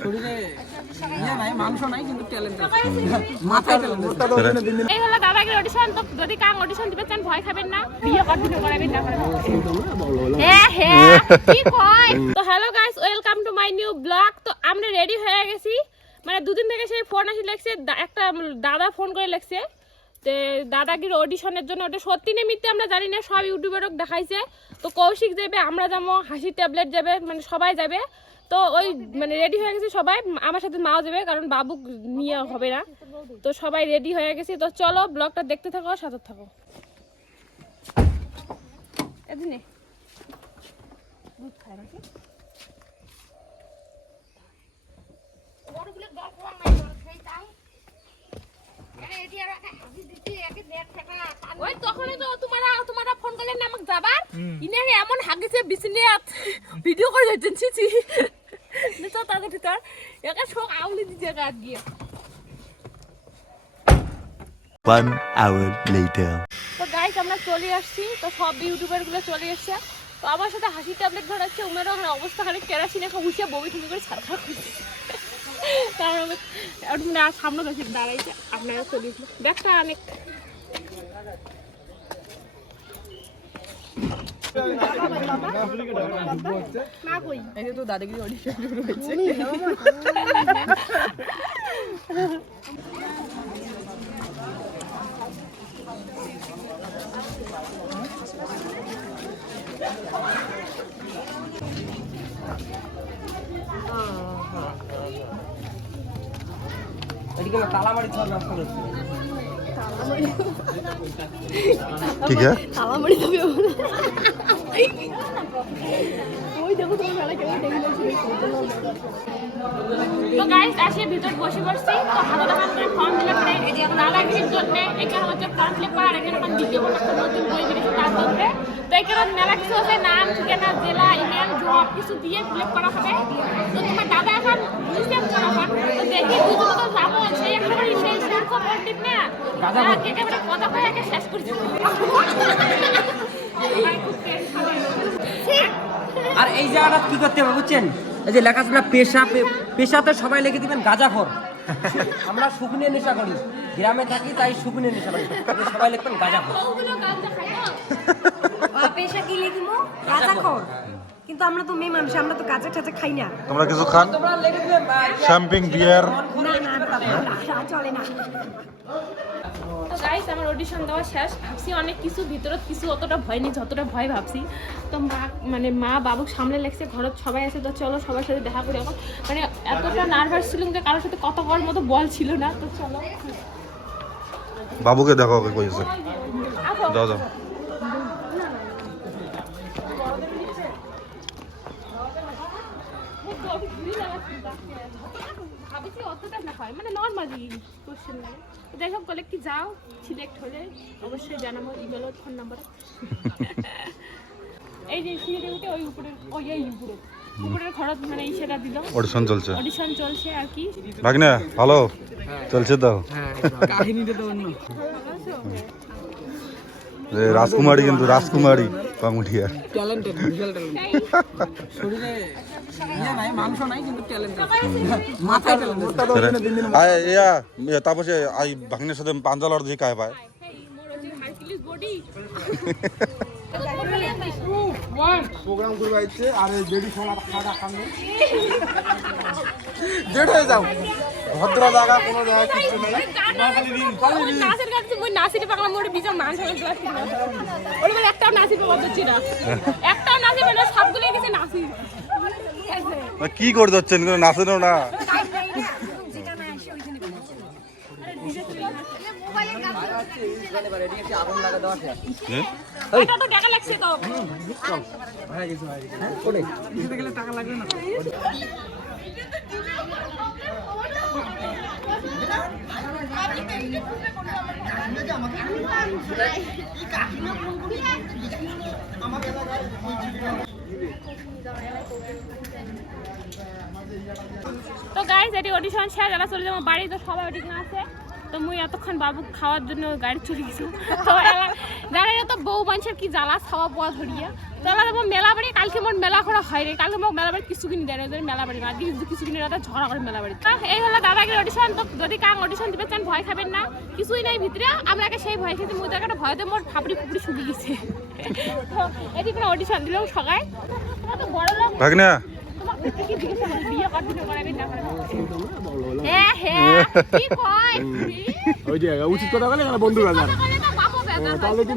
শরীরে ইয়ে নাই মাংস নাই কিন্তু ট্যালেন্ট মাথায় ট্যালেন্ট এই হলো দাদাগির অডিশন তো যদি কাং অডিশন দিবে চান ভয় খাবেন না। বিয়ে কন্টিনিউ করাবেন না। হ্যাঁ হ্যাঁ কি কয়? তো hello guys welcome to my new blog তো আমরা রেডি হয়ে গেছি। মানে দুদিন থেকে সেই ফোন আসি লাগছে একটা দাদা ফোন করে লাগছে তে দাদাগির অডিশনের জন্য ওটা সত্যি না মিথ্যে আমরা জানি না সব ইউটিউবারও দেখাইছে। তো কৌশিক যাবে আমরা যাব হাসি ট্যাবলেট যাবে মানে সবাই যাবে। তো ওই মানে রেডি হয়ে গেছে সবাই। আমার সাথে মাও যাবে কারণ বাবু নিয়ে হবে না। তো সবাই রেডি হয়ে গেছে। তো চলো ব্লগটা দেখতে থাকো সাথে থাকো। এদিনে দুধ খায় নাকি ওই তখনই তো তোমারা তোমারা ফোন করলেন আমাকে যাবার? ইনে এমন হাগিছে বিছনে ভিডিও করে যাচ্ছেন তাদের ভিতর। একা শোক আউলি দিতে গাছ গিয়ে। One hour later. তো গাইস আমরা চলে আসছি। তো সব ইউটিউবারগুলো চলে এসছে। তো আমার সাথে হাসি ট্যাবলেট ধরাচ্ছে। উমেরও ওখানে অবস্থা খালি কেরাসিন এখন উঠিয়ে বমি ঠুমি করে ছাড়খা করছে। কারণ আমি মানে আর সামনে কাছে দাঁড়াইছে। আপনারা চলে এসলো ব্যাগটা অনেক এই তো দাদাগিরি অডিশন শুরু হয়েছে এদিকে না তালামারি ছড় রাস্তা রয়েছে তালামারি ঠিক আছে তালামারি তো গাইস আসে ভিতর বসে বসছি তো করে ফর্ম ফিল আপ করে জন্য এখানে হচ্ছে ফর্ম ফিল আপ আর এখানে আমার দ্বিতীয় কোনো নতুন বই বেরিয়েছে তার জন্য। তো এখানে মেলা কিছু আছে নাম ঠিকানা জেলা ইমেল জব কিছু দিয়ে ফিল আপ করা হবে। তো তোমার দাদা এখন লিস্টেম করা হবে তো দেখি দুজন তো যাব সেই একেবারে সেই সূর্য পণ্ডিত না। একেবারে কথা একে শেষ করছি। আর এই জায়গাটা কি করতে হবে বুঝছেন? এই যে লেখাশোনা পেশা পেশাতে সবাই লিখে দিবেন গাঁজা গাঁজাখর। আমরা শুকনে নেশা করি। গ্রামে থাকি, তাই শুকনে নেশা করি। সবাই লিখবেন গাঁজাখর। পেশা কি লিখব? কিন্তু আমরা তো মেয়ে মানুষ আমরা তো গাঁজা টাজা খাই না। তোমরা কিছু খান? তোমরা লিখে দিবেন শ্যাম্পিং বিয়ার না না চলে না। তো গাইস আমার অডিশন দেওয়া শেষ। ভাবছি অনেক কিছু ভিতরত কিছু অতটা ভয় নেই যতটা ভয় ভাবছি। তো মা মানে মা বাবুক সামনে লেগছে ঘরত সবাই আছে তো চলো সবার সাথে দেখা করি এখন। মানে এতটা নার্ভাস ছিলাম যে কারোর সাথে কথা বলার মতো বল ছিল না তো চলো। বাবুকে দেখো ওকে কইছে। আসো যাও। ভাবছি অতটা না হয় মানে নর্মালি কোশ্চেন লাগে তো যাই হোক বলে কি যাও সিলেক্ট হলে অবশ্যই জানাব ইমেল ফোন নাম্বার এই যে সিঁড়ি উঠে ওই উপরের ওই এই উপরে উপরের ঘরত মানে এই সেটা দিল অডিশন চলছে। অডিশন চলছে আর কি। ভাগনা ভালো? চলছে তো? কাহিনীটা তো অন্য। রাজকুমারী কিন্তু রাজকুমারী শরীরে ইয়ে তাপসে আই ভাগনের সাথে পাঞ্জাল অর্ধি কায় পায় এই মোর হচ্ছে হারকিউলিস বডি প্রোগ্রাম করবে ইচ্ছে আর এই বেডি সোনা খাটা খাবে। জেড হয়ে যাও। ভদ্র জায়গা কোনো জায়গা কিছু নেই। কাছে মই বিজা কিনা ওর মানে সবগুলো গেছে নাচি কি করে যাচ্ছেন কোনো না যেটা না আসে ওইখানে আগুন লাগা দেওয়া শেষ হ্যাঁ? ওইটা তো টাকা লাগছে তো হয়ে গেছে হয়ে গেছে হ্যাঁ ওরে দিতে গেলে টাকা লাগবে না তো গাইস এটি অডিশন শেষ যারা চলে যাব বাড়ি তো সবাই অডিশন আছে। তো মুই এতক্ষণ বাবু খাওয়ার জন্য গাড়ি চলে গেছি তো জানি না তো বউ মানুষের কি জ্বালা খাওয়া পাওয়া ধরিয়া। তো এবার যাব মেলা বাড়ি কালকে মোট মেলা করা হয় রে কালকে মোক মেলা বাড়ি কিছু কিনে দেয় না মেলা বাড়ি না। আজকে কিছু কিনে রাতে ঝগড়া করে মেলা বাড়ি এই হলো দাদাকে অডিশন তো যদি কাং অডিশন দিবে চান ভয় খাবেন না। কিছুই নাই ভিতরে আমরাকে সেই ভয় খেতে মুই একটা ভয়তে মোট ফাপড়ি ফুপড়ি শুকিয়ে গেছে। তো এদিকে অডিশন দিলাম সবাই। তোমরা তো বড় লোক ভাগনা তোমাকে কি বিয়ে কতদিনে করাবেন না ওই যে উচিত কথা বলে বন্ধু বাজার। তাহলে কি